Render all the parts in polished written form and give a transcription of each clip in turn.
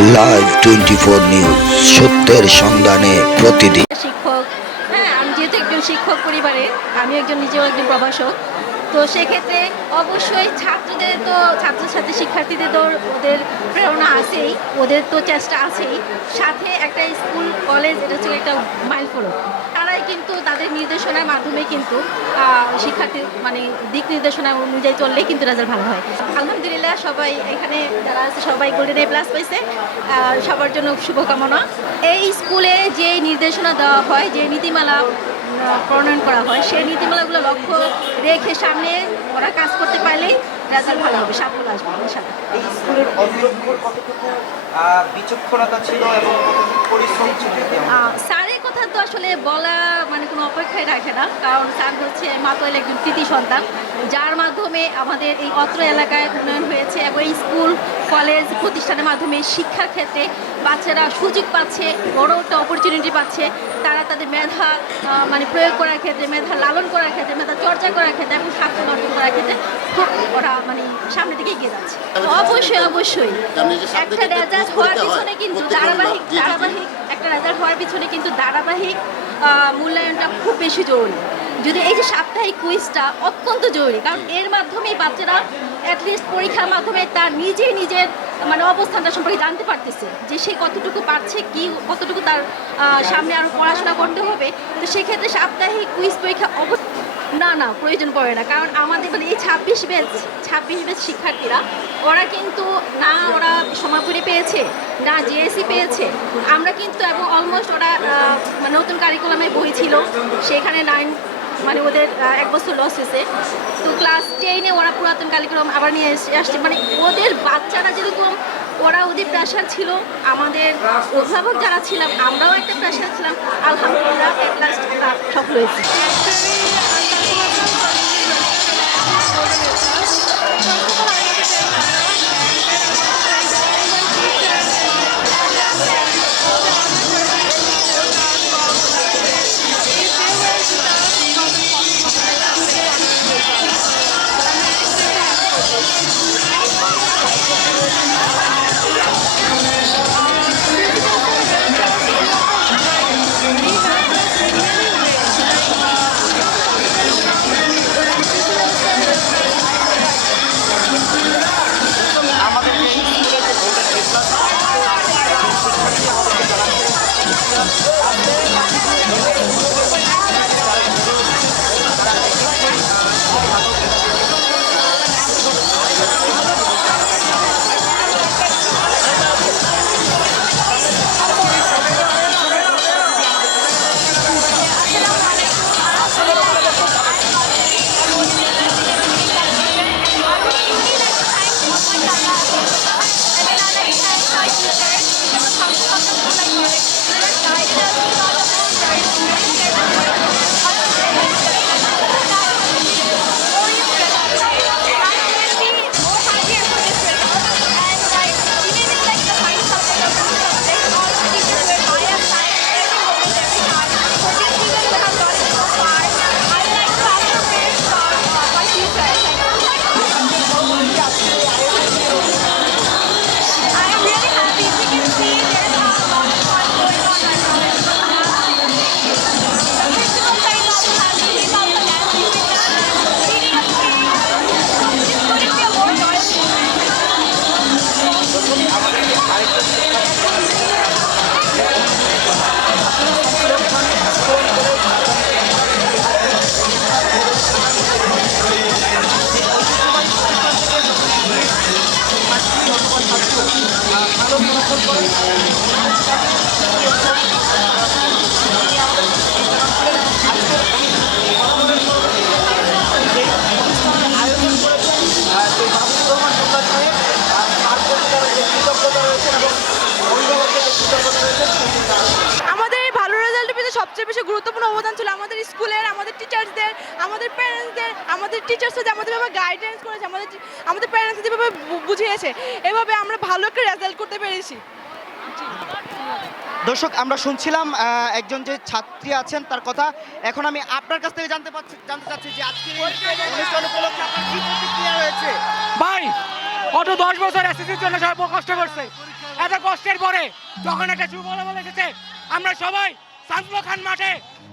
Live 24 news, সত্যের সন্ধানে প্রতিদিন। শিক্ষক, হ্যাঁ, আমি যেহেতু একজন শিক্ষক পরিবারে, আমি একজন নিজেও একজন প্রভাষক। তো সেক্ষেত্রে অবশ্যই ছাত্রদের তো ছাত্রছাত্রী শিক্ষার্থীদের তো ওদের প্রেরণা আছেই, ওদের তো চেষ্টা আছেই, সাথে একটা স্কুল কলেজ এটা হচ্ছে একটা মাইলফলক। তারাই কিন্তু তাদের নির্দেশনার মাধ্যমে কিন্তু শিক্ষার্থী মানে দিক নির্দেশনা অনুযায়ী চললেই কিন্তু রেজাল্ট ভালো হয়। আলহামদুলিল্লাহ সবাই এখানে যারা আছে সবাই গোল্ডেন এ প্লাস পাইছে, সবার জন্য শুভকামনা। এই স্কুলে যে নির্দেশনা দেওয়া হয়, যে নীতিমালা প্রণয়ন করা হয়, সেই নীতিমালাগুলো লক্ষ্য রেখে সামনে ওরা কাজ করতে পারলেই রেজাল্ট ভালো হবে, সাফল্য আসবে ইনশাআল্লাহ। এই স্কুলের অধ্যক্ষর কতটুকু বিচক্ষণতা ছিল এবং কতটুকু পরিশ্রম ছিল? স্যারের কথা তো আসলে বলা মানে কোনো অপেক্ষায় রাখে না, কারণ স্যার হচ্ছে মাতোয়াল একজন কৃতি সন্তান, যার মাধ্যমে আমাদের এই অত্র এলাকায় উন্নয়ন হয়েছে এবং এই স্কুল কলেজ প্রতিষ্ঠানের মাধ্যমে শিক্ষার ক্ষেত্রে বাচ্চারা সুযোগ পাচ্ছে, বড় একটা অপরচুনিটি পাচ্ছে। তারা তাদের মেধা মানে প্রয়োগ করার ক্ষেত্রে, মেধা লালন করার ক্ষেত্রে, মেধা চর্চা করার ক্ষেত্রে এবং স্বাস্থ্য অর্জন করার ক্ষেত্রে খুব ওরা মানে সামনের দিকে এগিয়ে যাচ্ছে। অবশ্যই অবশ্যই একটা রেজাল্ট হওয়ার পিছনে কিন্তু ধারাবাহিক একটা রেজাল্ট হওয়ার পিছনে কিন্তু ধারাবাহিক মূল্যায়নটা খুব বেশি জরুরি। যদি এই যে সাপ্তাহিক কুইজটা অত্যন্ত জরুরি, কারণ এর মাধ্যমেই বাচ্চারা অ্যাটলিস্ট পরীক্ষার মাধ্যমে তার নিজের মানে অবস্থানটা সম্পর্কে জানতে পারতেছে যে সে কতটুকু পারছে, কি কতটুকু তার সামনে আরও পড়াশোনা করতে হবে। তো সেক্ষেত্রে সাপ্তাহিক কুইজ পরীক্ষা না প্রয়োজন পড়ে না, কারণ আমাদের মানে এই 26 ব্যাচ শিক্ষার্থীরা ওরা কিন্তু না ওরা সমাপনী পেয়েছে, না জিএসসি পেয়েছে। আমরা কিন্তু এবং অলমোস্ট ওরা মানে নতুন কারিকুলামের বই ছিল, সেখানে 9 মানে ওদের 1 বছর লস হয়েছে। তো ক্লাস 10-এ ওরা পুরাতন কারিকুলাম আবার নিয়ে আসছে। মানে ওদের বাচ্চারা যেরকম ওদের প্রেশার ছিল, আমাদের অভিভাবক যারা ছিলাম আমরাও একটা প্রেশার ছিলাম। আলহামদুলিল্লাহ এট লাস্ট সফল হয়েছি। আমাদের এই ভালো রেজাল্টের পিছনে সবচেয়ে বেশি গুরুত্বপূর্ণ অবদান ছিল আমাদের স্কুলের, আমাদের টিচার্সদের, আমাদের প্যারেন্টসদের। আমাদের টিচার্সরা যে আমাদের ভাবে গাইডেন্স করেছে, আমাদের প্যারেন্টস যেভাবে বুঝিয়েছে, এভাবে আমরা ভালো একটা রেজাল্ট করতে পেরেছি। দর্শক, আমরা শুনছিলাম একজন যে ছাত্রী আছেন তার কথা। এখন আমি আপনার কাছ থেকে জানতে চাচ্ছি যে আজকে অনুষ্ঠান উপলক্ষে আপনার কি প্রতিক্রিয়া হয়েছে? ভাই, অত 10 বছর এসএসসির জন্য সবাই কষ্ট করছে, এত কষ্টের পরে যখন একটা শুভ ফলাফল এসেছে, আমরা সবাই সানফ্লো খান মাঠে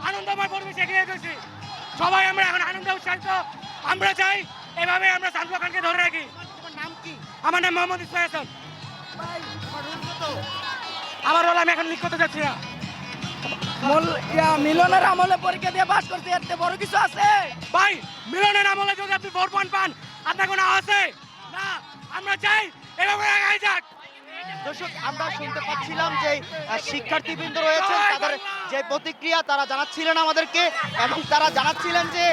আনন্দময় পরিবেশে এগিয়ে গেছি। সবাই আমরা এখন আনন্দে উৎসাহিত। আমরা চাই এভাবে আমরা সানফ্লো খানকে ধরে রাখি। নাম কি? আমার নাম মোহাম্মদ ইসমাইল হাসান। আমার রোল আমি এখন লিখ করতে যাচ্ছি না। মিলনের আমলে পরীক্ষা দিয়ে পাস করতে এর বড় কিছু আছে? ভাই, মিলনের আমলে যদি আপনি 4 পয়েন্ট পান, আপনার কোনো আছে না। আমরা চাই এভাবে আগাই যাক। দর্শক, আমরা শুনতে পাচ্ছিলাম যে শিক্ষার্থীবৃন্দ রয়েছেন, তাদের যে প্রতিক্রিয়া তারা জানাচ্ছিলেন আমাদেরকে, এবং তারা জানাচ্ছিলেন যে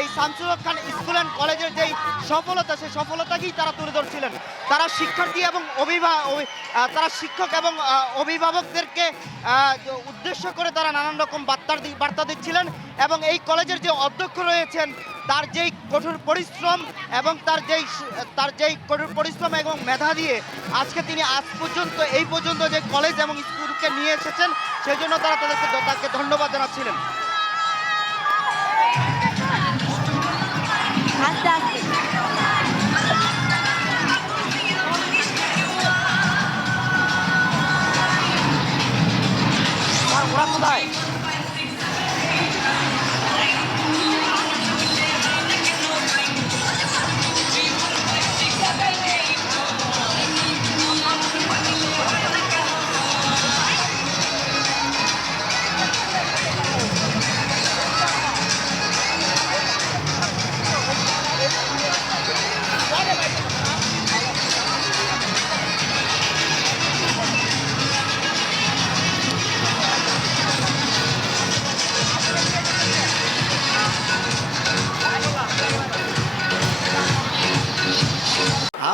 এই শামসুল হক খান স্কুল অ্যান্ড কলেজের যেই সফলতা, সেই সফলতাকেই তারা তুলে ধরছিলেন। তারা শিক্ষার্থী এবং তারা শিক্ষক এবং অভিভাবকদেরকে উদ্দেশ্য করে তারা নানান রকম বার্তা দিচ্ছিলেন, এবং এই কলেজের যে অধ্যক্ষ রয়েছেন তার যেই কঠোর পরিশ্রম এবং তার যেই কঠোর পরিশ্রম এবং মেধা দিয়ে আজকে তিনি আজ পর্যন্ত এই পর্যন্ত যে কলেজ এবং স্কুলকে নিয়ে এসেছেন, সেই জন্য তারা তাকে ধন্যবাদ জানাচ্ছিলেন। আস্তে আস্তে ওরা কোথায়?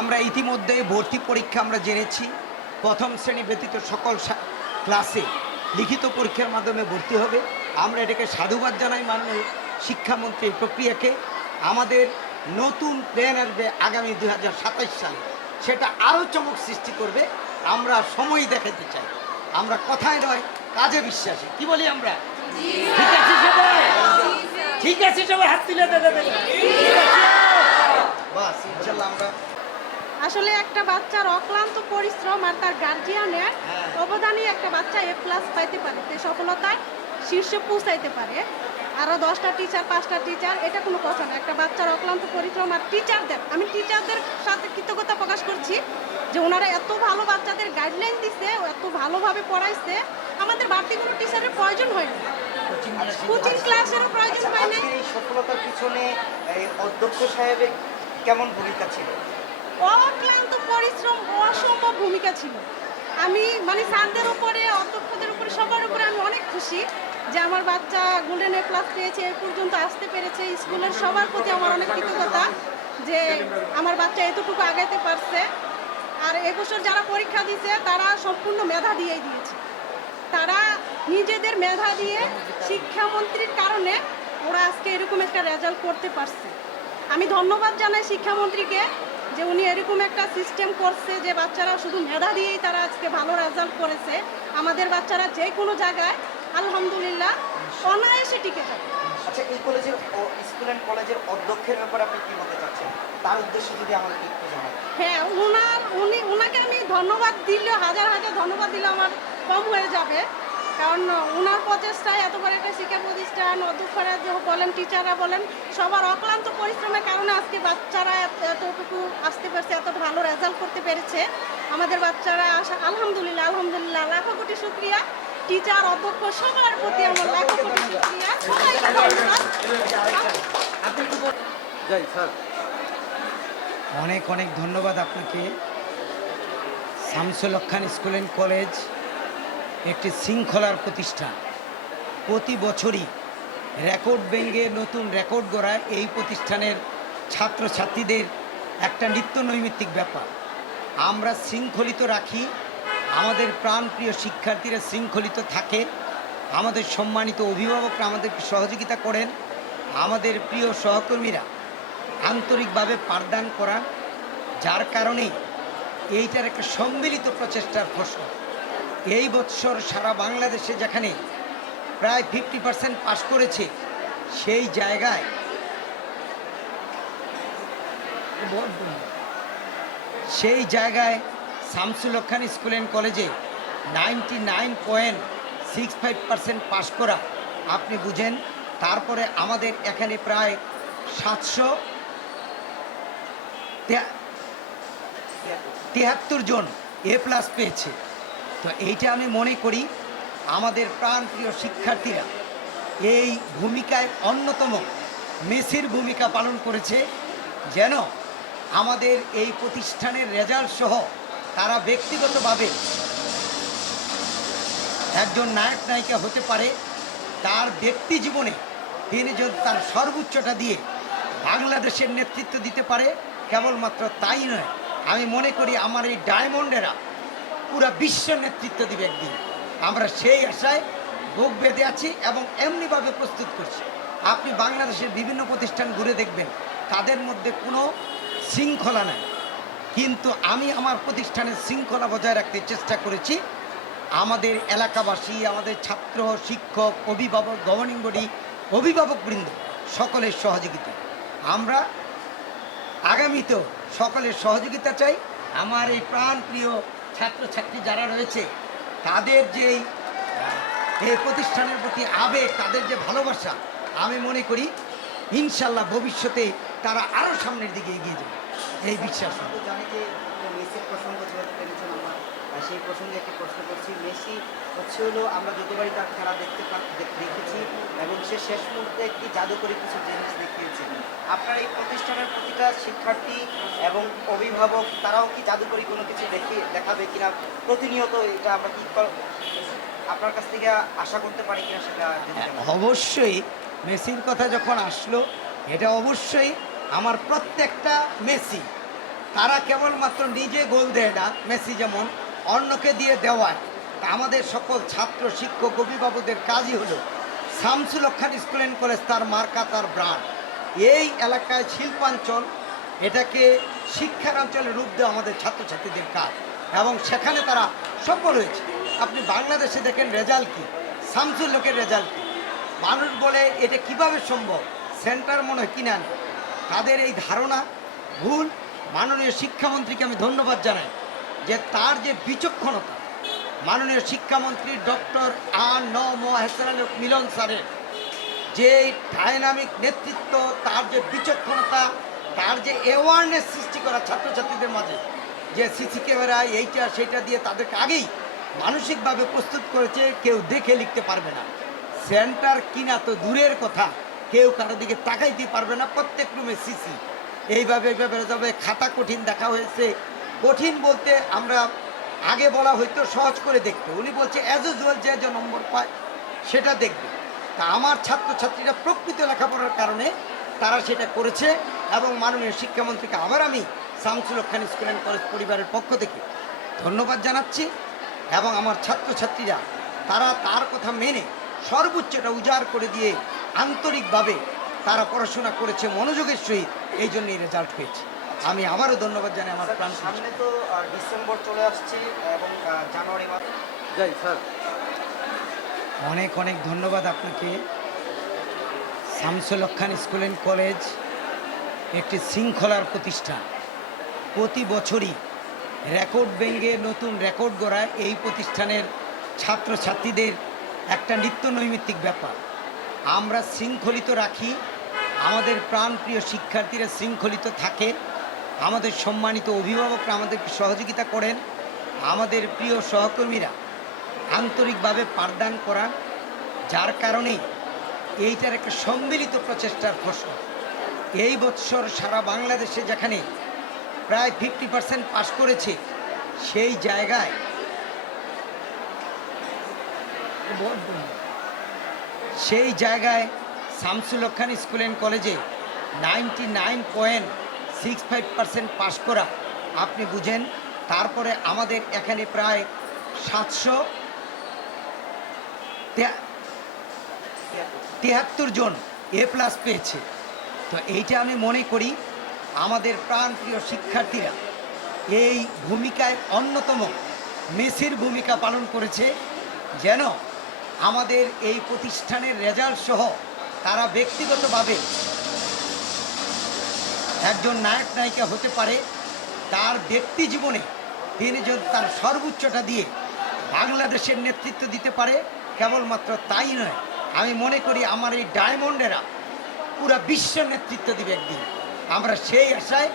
আমরা ইতিমধ্যে ভর্তি পরীক্ষা আমরা জেনেছি, প্রথম শ্রেণী ব্যতীত সকল ক্লাসে লিখিত পরীক্ষার মাধ্যমে ভর্তি হবে। আমরা এটাকে সাধুবাদ জানাই মাননীয় শিক্ষামন্ত্রী এই প্রক্রিয়াকে। আমাদের নতুন প্ল্যান আসবে আগামী 2027 সালে, সেটা আরও চমক সৃষ্টি করবে। আমরা সময় দেখাতে চাই, আমরা কথায় নয় কাজে বিশ্বাসী। কি বলি আমরা? ঠিক আছে সবাই? ঠিক আছে সবাই, হাত তুলে দেবেন। বাস ইনশাল্লাহ আমরা আসলে একটা বাচ্চার অক্লান্ত পরিশ্রম আর তার গার্জিয়ানের অবদানই একটা বাচ্চা A+ পাইতে পারে, তে সফলতায় শীর্ষে পৌঁছাইতে পারে। আরও 10টা টিচার 5টা টিচার, এটা কোনো কথা না। একটা বাচ্চার অক্লান্ত পরিশ্রম আর আমি টিচারদের সাথে কৃতজ্ঞতা প্রকাশ করছি যে ওনারা এত ভালো বাচ্চাদের গাইডলাইন দিচ্ছে, এত ভালোভাবে পড়াইছে, আমাদের বাড়তি কোনো টিচারের প্রয়োজন হয় না, কোচিং ক্লাসেরও প্রয়োজন হয় না। এই সফলতার পিছনে এই অধ্যক্ষ সাহেবের কেমন ভূমিকা ছিল? অক্লান্ত পরিশ্রম, অসম্ভব ভূমিকা ছিল। আমি স্যারদের উপরে, অধ্যক্ষদের উপরে, সবার উপরে আমি অনেক খুশি যে আমার বাচ্চা গোল্ডেন A+ পেয়েছে, এ পর্যন্ত আসতে পেরেছে। স্কুলের সবার প্রতি আমার অনেক কৃতজ্ঞতা যে আমার বাচ্চা এতটুকু আগাইতে পারছে। আর এবছর যারা পরীক্ষা দিয়েছে তারা সম্পূর্ণ মেধা দিয়েই দিয়েছে। তারা নিজেদের মেধা দিয়ে শিক্ষামন্ত্রীর কারণে ওরা আজকে এরকম একটা রেজাল্ট করতে পারছে। আমি ধন্যবাদ জানাই শিক্ষামন্ত্রীকে যে উনি এরকম একটা সিস্টেম করছে যে বাচ্চারা শুধু মেধা দিয়েই তারা আজকে ভালো রেজাল্ট করেছে। আমাদের বাচ্চারা যে কোনো জায়গায় আলহামদুলিল্লাহ অনায়াসে টিকে যাবে। আচ্ছা, এই কলেজের স্কুল অ্যান্ড কলেজের অধ্যক্ষের ব্যাপারে আপনি কি বলতে চাচ্ছেন? তার উদ্দেশ্যে যদি আমাকে একটু জানান। হ্যাঁ, উনাকে আমি ধন্যবাদ দিলে, হাজার হাজার ধন্যবাদ দিলে আমার কম হয়ে যাবে, কারণ ওনার প্রচেষ্টায় এত বড় একটা শিক্ষা প্রতিষ্ঠান, অধ্যক্ষরা বলেন, টিচাররা বলেন, সবার অক্লান্ত পরিশ্রমের কারণে আজকে বাচ্চারা এতটুকু আসতে পেরেছে, এত ভালো রেজাল্ট করতে পেরেছে। আমাদের বাচ্চারা আলহামদুলিল্লাহ আলহামদুলিল্লাহ, লাখো কোটি শুকরিয়া। টিচার, অধ্যক্ষ সবার প্রতি আমার লাখো কোটি শুকরিয়া। সবাইকে ধন্যবাদ। অনেক অনেক ধন্যবাদ আপনাকে। শামসুল হক খান স্কুল অ্যান্ড কলেজ একটি শৃঙ্খলার প্রতিষ্ঠান। প্রতি বছরই রেকর্ড ভেঙে নতুন রেকর্ড গড়ায় এই প্রতিষ্ঠানের ছাত্রছাত্রীদের একটা নিত্য নৈমিত্তিক ব্যাপার। আমরা শৃঙ্খলিত রাখি, আমাদের প্রাণপ্রিয় শিক্ষার্থীরা শৃঙ্খলিত থাকে, আমাদের সম্মানিত অভিভাবকরা আমাদেরকে সহযোগিতা করেন, আমাদের প্রিয় সহকর্মীরা আন্তরিকভাবে পাঠদান করান, যার কারণে এইটার একটা সম্মিলিত প্রচেষ্টার ফসল। এই বৎসর সারা বাংলাদেশে যেখানে প্রায় 50% পাস করেছে, সেই জায়গায় শামসুল হক খান স্কুল অ্যান্ড কলেজে 99.65% পাশ করা আপনি বুঝেন। তারপরে আমাদের এখানে প্রায় 773 জন A+ পেয়েছে। তো এইটা আমি মনে করি আমাদের প্রাণপ্রিয় শিক্ষার্থীরা এই ভূমিকায় অন্যতম মেসির ভূমিকা পালন করেছে, যেন আমাদের এই প্রতিষ্ঠানের রেজাল্ট সহ তারা ব্যক্তিগতভাবে একজন নায়ক নায়িকা হতে পারে। তার ব্যক্তি জীবনে তিনি যদি তার সর্বোচ্চটা দিয়ে বাংলাদেশের নেতৃত্ব দিতে পারে, কেবলমাত্র তাই নয়, আমি মনে করি আমার এই ডায়মন্ডেরা পুরা বিশ্ব নেতৃত্ব দিবে একদিন। আমরা সেই আশায় বুক বেঁধে আছি এবং এমনিভাবে প্রস্তুত করছি। আপনি বাংলাদেশের বিভিন্ন প্রতিষ্ঠান ঘুরে দেখবেন, তাদের মধ্যে কোনো শৃঙ্খলা নাই, কিন্তু আমি আমার প্রতিষ্ঠানের শৃঙ্খলা বজায় রাখতে চেষ্টা করেছি। আমাদের এলাকাবাসী, আমাদের ছাত্র, শিক্ষক, অভিভাবক, গভর্নিং বডি, অভিভাবকবৃন্দ সকলের সহযোগিতা, আমরা আগামীতেও সকলের সহযোগিতা চাই। আমার এই প্রাণপ্রিয় ছাত্রছাত্রী যারা রয়েছে, তাদের যেই এই প্রতিষ্ঠানের প্রতি আবেগ, তাদের যে ভালোবাসা, আমি মনে করি ইনশাল্লাহ ভবিষ্যতে তারা আরও সামনের দিকে এগিয়ে যাবে, এই বিশ্বাস। জানি যে মেসির প্রসঙ্গ যেহেতু টেনেছেন, আমরা সেই প্রসঙ্গে একটি প্রশ্ন করছি। মেসি হলো আমরা যতবারই তার খেলা দেখেছি এবং সে শেষ মুহূর্তে একটি জাদুকরী কিছু জিনিস দেখিয়েছে। আপনার এই প্রতিষ্ঠানের প্রতিটা শিক্ষার্থী এবং অভিভাবক তারাও কি জাদুকরী কোনো কিছু দেখাবে কিনা প্রতিনিয়ত, এটা আমরা কি আপনার কাছ থেকে আশা করতে পারি কিনা সেটা? অবশ্যই মেসির কথা যখন আসলো, এটা অবশ্যই আমার প্রত্যেকটা মেসি তারা কেবলমাত্র নিজে গোল দেয় না, মেসি যেমন অন্যকে দিয়ে দেওয়ায়। তা আমাদের সকল ছাত্র, শিক্ষক, অভিভাবকদের কাজই হলো শামসুল হক খান স্কুল অ্যান্ড কলেজ তার মার্কা, তার ব্রান্ড। এই এলাকায় শিল্পাঞ্চল, এটাকে শিক্ষার অঞ্চলে রূপ দেওয়া আমাদের ছাত্রছাত্রীদের কাজ, এবং সেখানে তারা সফল হয়েছে। আপনি বাংলাদেশে দেখেন রেজাল্ট কি, শামসুল হকের রেজাল্ট কি। মানুষ বলে এটা কিভাবে সম্ভব, সেন্টার মনে হয় কিনা নেই, তাদের এই ধারণা ভুল। মাননীয় শিক্ষামন্ত্রীকে আমি ধন্যবাদ জানাই যে তার যে বিচক্ষণতা, মাননীয় শিক্ষামন্ত্রী ডক্টর মিলন স্যারের যে ডাইনামিক নেতৃত্ব, তার যে বিচক্ষণতা, তার যে অ্যাওয়ারনেস সৃষ্টি করা ছাত্রছাত্রীদের মাঝে, যে সিসি ক্যামেরা এইটা সেটা দিয়ে তাদেরকে আগেই মানসিকভাবে প্রস্তুত করেছে, কেউ দেখে লিখতে পারবে না। সেন্টার কিনা তো দূরের কথা, কেউ কারো দিকে তাকাইতে পারবে না, প্রত্যেক রুমে সিসি। এইভাবে তবে খাতা কঠিন দেখা হয়েছে। কঠিন বলতে আমরা আগে বলা হয়তো সহজ করে দেখতে, উনি বলছে অ্যাজ ইউজুয়াল যে নম্বর পায় সেটা দেখবে। তা আমার ছাত্রছাত্রীরা প্রকৃত লেখাপড়ার কারণে তারা সেটা করেছে, এবং মাননীয় শিক্ষামন্ত্রীকে আবার আমি শামসুল হক খান স্কুল অ্যান্ড কলেজ পরিবারের পক্ষ থেকে ধন্যবাদ জানাচ্ছি। এবং আমার ছাত্রছাত্রীরা তারা তার কথা মেনে সর্বোচ্চটা উজাড় করে দিয়ে আন্তরিকভাবে তারা পড়াশোনা করেছে মনোযোগের সহিত, এই জন্যই রেজাল্ট হয়েছে। আমি আবারও ধন্যবাদ জানাই আমার প্রাণ। সামনে তো ডিসেম্বর চলে আসছে এবং জানুয়ারি মাস। যাই স্যার, অনেক অনেক ধন্যবাদ আপনাকে। শামসুল হক খান স্কুল অ্যান্ড কলেজ একটি শৃঙ্খলার প্রতিষ্ঠান, প্রতি বছরই রেকর্ড ভেঙে নতুন রেকর্ড গড়ায়। এই প্রতিষ্ঠানের ছাত্রছাত্রীদের একটা নিত্য নৈমিত্তিক ব্যাপার, আমরা শৃঙ্খলিত রাখি, আমাদের প্রাণপ্রিয় শিক্ষার্থীরা শৃঙ্খলিত থাকে, আমাদের সম্মানিত অভিভাবকরা আমাদেরকে সহযোগিতা করেন, আমাদের প্রিয় সহকর্মীরা আন্তরিকভাবে পাঠদান করান, যার কারণে এইটার একটা সম্মিলিত প্রচেষ্টার ফসল। এই বৎসর সারা বাংলাদেশে যেখানে প্রায় 50% পাস করেছে, সেই জায়গায় শামসুল হক খান স্কুল অ্যান্ড কলেজে 99.65% পাস করা আপনি বুঝেন। তারপরে আমাদের এখানে প্রায় 773 জন A+ পেয়েছে। তো এইটা আমি মনে করি আমাদের প্রাণপ্রিয় শিক্ষার্থীরা এই ভূমিকায় অন্যতম মেসির ভূমিকা পালন করেছে, যেন আমাদের এই প্রতিষ্ঠানের রেজাল্ট সহ তারা ব্যক্তিগতভাবে একজন নায়ক নায়িকা হতে পারে। তার ব্যক্তি জীবনে তিনি যদি তার সর্বোচ্চটা দিয়ে বাংলাদেশের নেতৃত্ব দিতে পারে, কেবলমাত্র তাই নয়, আমি মনে করি আমার এই ডায়মন্ডেরা পুরা বিশ্ব নেতৃত্ব দিবে একদিন। আমরা সেই আশায়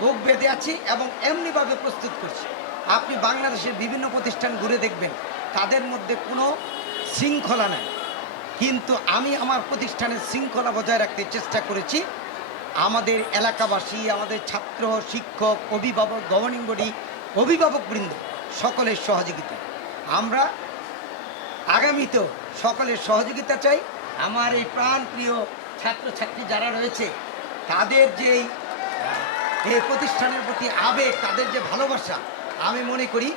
বুক বেঁধে আছি এবং এমনিভাবে প্রস্তুত করছি। আপনি বাংলাদেশের বিভিন্ন প্রতিষ্ঠান ঘুরে দেখবেন, তাদের মধ্যে কোনো শৃঙ্খলা নেই, কিন্তু আমি আমার প্রতিষ্ঠানের শৃঙ্খলা বজায় রাখতে চেষ্টা করেছি। আমাদের এলাকাবাসী, আমাদের ছাত্র, শিক্ষক, অভিভাবক, গভর্নিং বডি, অভিভাবকবৃন্দ সকলের সহযোগিতা, আমরা আগামীতেও সকলের সহযোগিতা চাই। আমার এই প্রাণপ্রিয় ছাত্রছাত্রী যারা রয়েছে, তাদের যেই এই প্রতিষ্ঠানের প্রতি আবেগ, তাদের যে ভালোবাসা, আমি মনে করি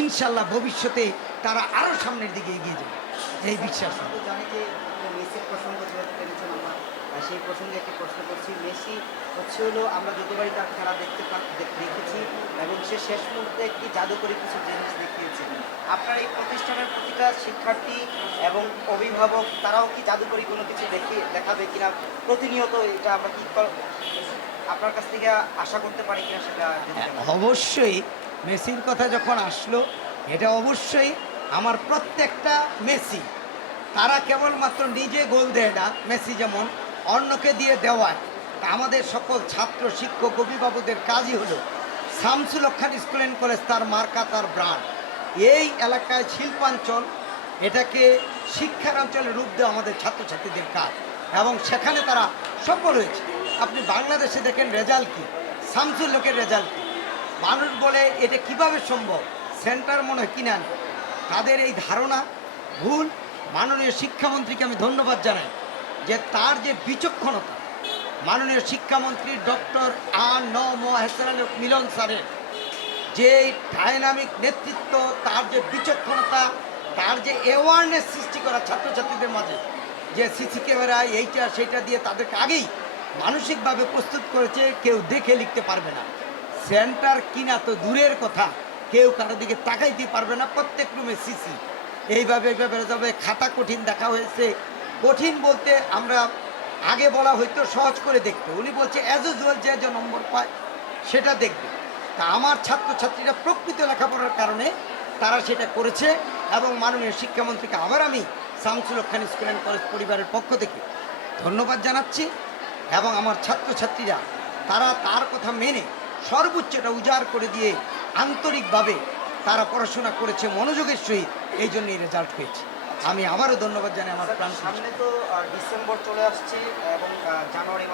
ইনশাল্লাহ ভবিষ্যতে তারা আরও সামনের দিকে এগিয়ে যাবে, এই বিশ্বাস। তো জানি যে মেসির প্রসঙ্গ যেহেতু টেনেছেন, আমরা সেই প্রসঙ্গে একটি প্রশ্ন করছি। মেসি হলো আমরা যতবারই তার খেলা দেখেছি এবং সে শেষ মুহূর্তে একটি জাদুকরী কিছু জিনিস দেখিয়েছে। আপনার এই প্রতিষ্ঠানের প্রতিটা শিক্ষার্থী এবং অভিভাবক তারাও কি জাদুকরী কোনো কিছু দেখাবে কিনা প্রতিনিয়ত, এটা আমরা কি আপনার কাছ থেকে আশা করতে পারি কিনা সেটা? অবশ্যই মেসির কথা যখন আসলো, এটা অবশ্যই আমার প্রত্যেকটা মেসি, তারা কেবলমাত্র নিজে গোল দেয় না, মেসি যেমন অন্যকে দিয়ে দেওয়ায়। তা আমাদের সকল ছাত্র, শিক্ষক, অভিভাবকদের কাজই হলো শামসুল হক খান স্কুল অ্যান্ড কলেজ তার মার্কা, তার ব্রান্ড। এই এলাকায় শিল্পাঞ্চল, এটাকে শিক্ষার অঞ্চলে রূপ দেওয়া আমাদের ছাত্রছাত্রীদের কাজ, এবং সেখানে তারা সফল হয়েছে। আপনি বাংলাদেশে দেখেন রেজাল্ট কী, শামসুল হকের রেজাল্ট কী। মানুষ বলে এটা কিভাবে সম্ভব, সেন্টার মনে হয় কিনা নেই। তাদের এই ধারণা ভুল। মাননীয় শিক্ষামন্ত্রীকে আমি ধন্যবাদ জানাই যে তার যে বিচক্ষণতা, মাননীয় শিক্ষামন্ত্রী ডক্টর মিলন স্যারের যে ডাইনামিক নেতৃত্ব, তার যে বিচক্ষণতা, তার যে অ্যাওয়ারনেস সৃষ্টি করা ছাত্রছাত্রীদের মাঝে, যে সিসি ক্যামেরা এইটা সেইটা দিয়ে তাদেরকে আগেই মানসিকভাবে প্রস্তুত করেছে, কেউ দেখে লিখতে পারবে না। সেন্টার কিনা তো দূরের কথা, কেউ কারো দিকে তাকাইতে পারবে না, প্রত্যেক রুমে সিসি। এইভাবে তবে খাতা কঠিন দেখা হয়েছে। কঠিন বলতে আমরা আগে বলা হয়তো সহজ করে দেখতে, উনি বলছে অ্যাজ ইউজুয়াল যে নম্বর পায় সেটা দেখবে। তা আমার ছাত্রছাত্রীরা প্রকৃত লেখাপড়ার কারণে তারা সেটা করেছে, এবং মাননীয় শিক্ষামন্ত্রীকে আবার আমি শামসুল হক খান স্কুল অ্যান্ড কলেজ পরিবারের পক্ষ থেকে ধন্যবাদ জানাচ্ছি। এবং আমার ছাত্রছাত্রীরা তারা তার কথা মেনে সর্বোচ্চটা উজাড় করে দিয়ে আন্তরিকভাবে তারা পড়াশোনা করেছে মনোযোগের সহিত, এই জন্যই রেজাল্ট হয়েছে। আমি আবারও ধন্যবাদ জানাই আমার প্রাণ। সামনে তো ডিসেম্বর চলে আসছে এবং জানুয়ারি